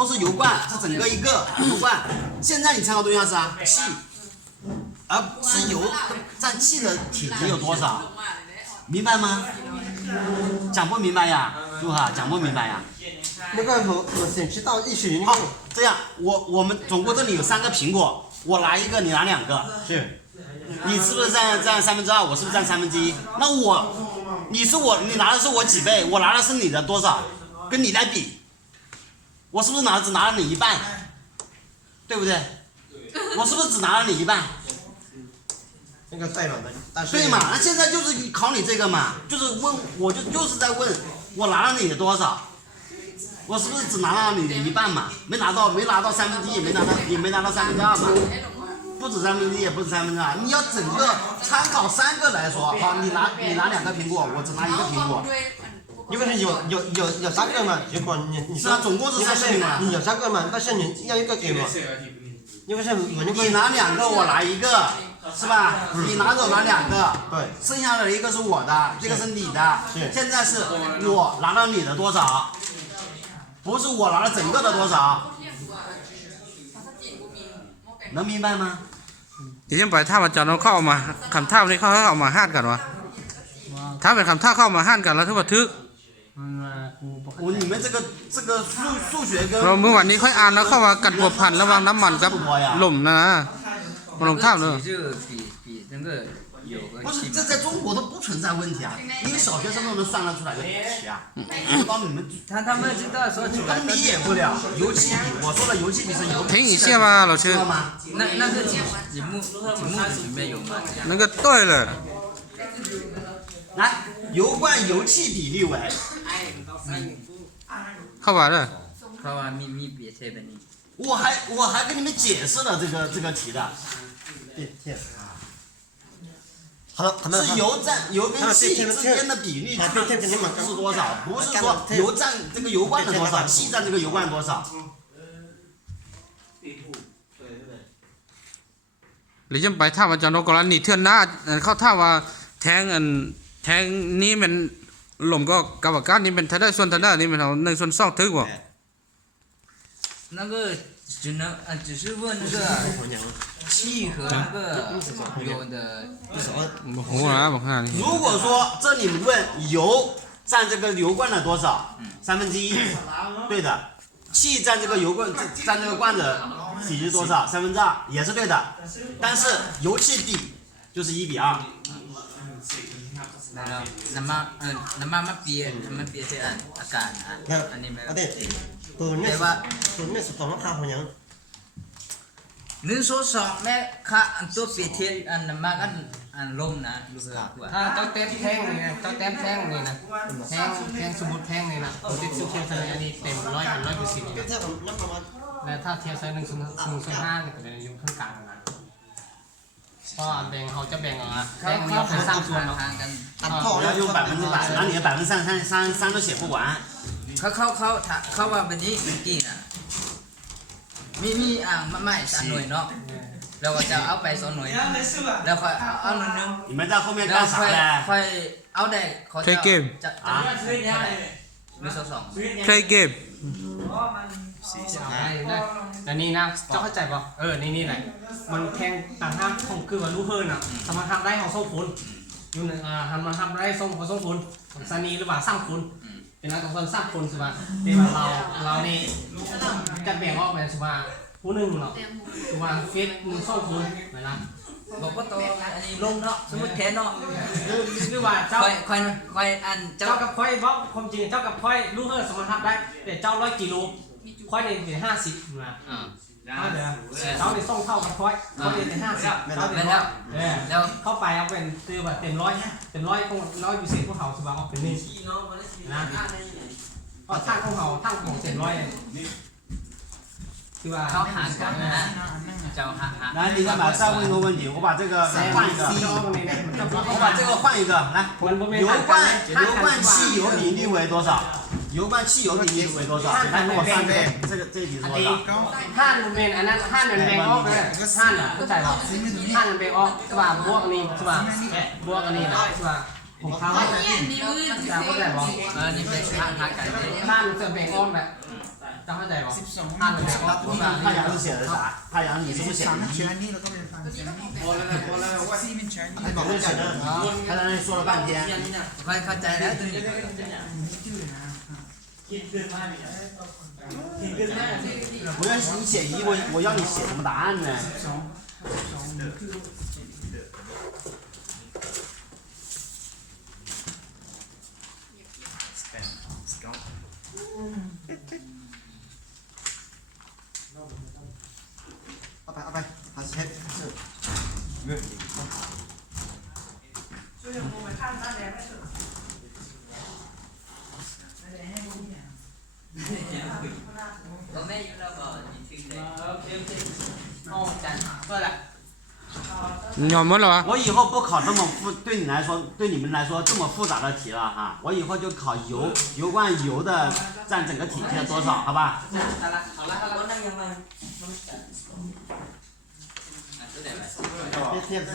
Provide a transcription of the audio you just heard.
都是油罐，是整个一个油罐。现在你参考对象是啊气，而是油占气的体积有多少？明白吗？讲不明白呀，杜哈，讲不明白呀。那个我想知道意思。好，这样我们总共这里有3个苹果，我拿1个，你拿2个。是。你是不是占2/3？我是不是占1/3？那你拿的是我几倍？我拿的是你的多少？跟你来比，我是不是只拿了你一半？对不对？我是不是只拿了你一半？那个对嘛？但是。对嘛？那现在就是考你这个嘛，就是问我就是在问我拿了你的多少？我是不是只拿了你的一半嘛？没拿到1/3，也没拿到2/3嘛？不止1/3，也不止2/3，你要整个参考3个来说。好，你拿2个苹果，我只拿1个苹果。如果是有3个嘛，如果你是啊，总共是30个嘛。你有3个嘛，但是你要1个给我。如果是你拿2个，我拿1个，是吧？你拿走拿2个，对，剩下的1个是我的，这个是你的。是。现在是我拿了你的多少？不是我拿了整个的多少？能明白吗？เดี๋ยวยังไปท่ามาจอดเราเข้ามาคำท่านี้เข้ามาห้านกันวะถ้าเป็นคำท่าเข้ามาห้านกันแล้วทุกวันทึก你们这个数学跟เราเมื่อวันนี้ค่อยอ่านแล้วเข้ามากัดบวบพันระวังน้ำมันกับหล่มนะมาลงท่าเลย不是，这在中国都不存在问题啊，因为小学生都能算得出来的题啊。帮你们，他们知道说出来。他理解不了油气比，我说的油气比是油。停一下吧，老师。那个题目里面有吗？那个对了。来，油罐油气比例为。เข้ามาเลย。เขาว่ามีเปรียบเทียบแบบนี้我还跟你们解释了这个题的。好了，是油跟气之间的比例是多少？不是说油占这个油罐的多少，气占这个油罐多少。หรือจะไปท่ามาจอดเราก่อนนี่เทือนหน้าเข้าท่าว่าแทงนี้มันหล่มก็กับอากาศนี่เป็นทัดได้ส่วนทัดได้นี่มันเอา1/2ทึกว่ะ那个只是问那个气和那个油的โอ้โหนะบอกขนาดนี้如果说这里问油占这个油罐的多少，1/3，对的。气占这个油罐占这个罐子体积多少，2/3，也是对的。但是油气比就是1:2。แล้วน้ำมันมาเปลี่ยนที่อากาศอันนี้ไม่แต่ว่าเนี่ยสุดตรงราคาของยัง1/2แม่ค่ะอันตัวเปรียบเทียบอันน้ำมันอันลมนะรู้สึกว่าถ้าเจ้าเต็มแท่งนี่นะเจ้าเต็มแท่งนี่นะแท่งสมมุติแท่งนี่นะผมติดเทียบใส่อันนี้เต็ม100 เทียบกับน้ำประมาณแล้วถ้าเทียบใส่1/5นี่ก็เป็นอยู่ข้างกลางนะก็แบ่งเขาจะแบ่งแท่งนี้เป็น3ส่วนเนาะอันท่อ要用100%，然后你的3%都写不完。เขาว่าแบบนี้เมื่อกี้นะมีอ่างไม้3 หน่วยเนาะแล้วก็จะเอาไป2 หน่วยแล้วค่อยเอาหน่วยนึง你们在后面干啥嘞？ค่อยเอาได้เขาจะเคยเก็บแต่นี่นะเจ้าเข้าใจป่ะนี่ไหนมันแทงต่างห้ามของคือว่ารู้เฮิร์นอ่ะสามารถทำได้ของโซ่ฝุ่นอยู่ในมันทำได้ส่งของโซ่ฝุ่นสานีหรือว่าสร้างฝุ่นเป็นนักของคนสร้างฝุ่นใช่ป่ะเป็นเรานี่จะแบ่งออกเป็นใช่ป่ะผู้หนึ่งเนาะใช่ป่ะเฟสโซ่ฝุ่นเหมือนนะบอกว่าตัวอันนี้ลงเนาะสมมติแทนเนาะหรือว่าเจ้าค่อยอันเจ้ากับค่อยบอกความจริงเจ้ากับค่อยรู้เฮิร์นสามารถทำได้แต่เจ้า100 กิโลค่อยได้50นะเจ้าได้ส่งเท่ากับค่อยเรียน50เแล้วเข้าไปเอาเป็นคือแบบเต็ม100ของอยู่10พวกเขาสิว่าออกเป็น1นะเพราะท่าของเขาท่าของคือว่าเขาหารกันนะเจ้าหาร来，你再问一个问题，我把这个换一个，我把这个换一个，来，油罐汽油比例为多少？油罐汽油比例为多少？来，跟我算这一题是多少？ท่านมันเป็นอันนั้นท่านมันแบ่งออกเลยท่านเข้าใจป่ะท่านมันแบ่งออกคือว่าบวกอันนี้คือว่าบวกอันนี้นะคือว่าของเขาเข้าใจป่ะนี่เป็นหารกันท่านจะแบ่งออกแบบ จะเข้าใจป่ะ 12 อ่านเลยว่า 太阳是写的啥？太阳你是不是写的一？ไอ้บอกว่าจะ 他在那里说了半天。 ค่อยเข้าใจแล้วตัวนี้ 我要你写一，我要你写什么答案呢？เอาไปหาเช็ด 我没有那个你听的。 อ๋อจันเพื่ออะไร ยอมหมดเหรอวะ 我以后不考这么复，对你来说，对你们来说这么复杂的题了哈。我以后就考油罐油的占整个体积的多少，好吧？ เอาละเอาละ 我那样吗？ 别贴字。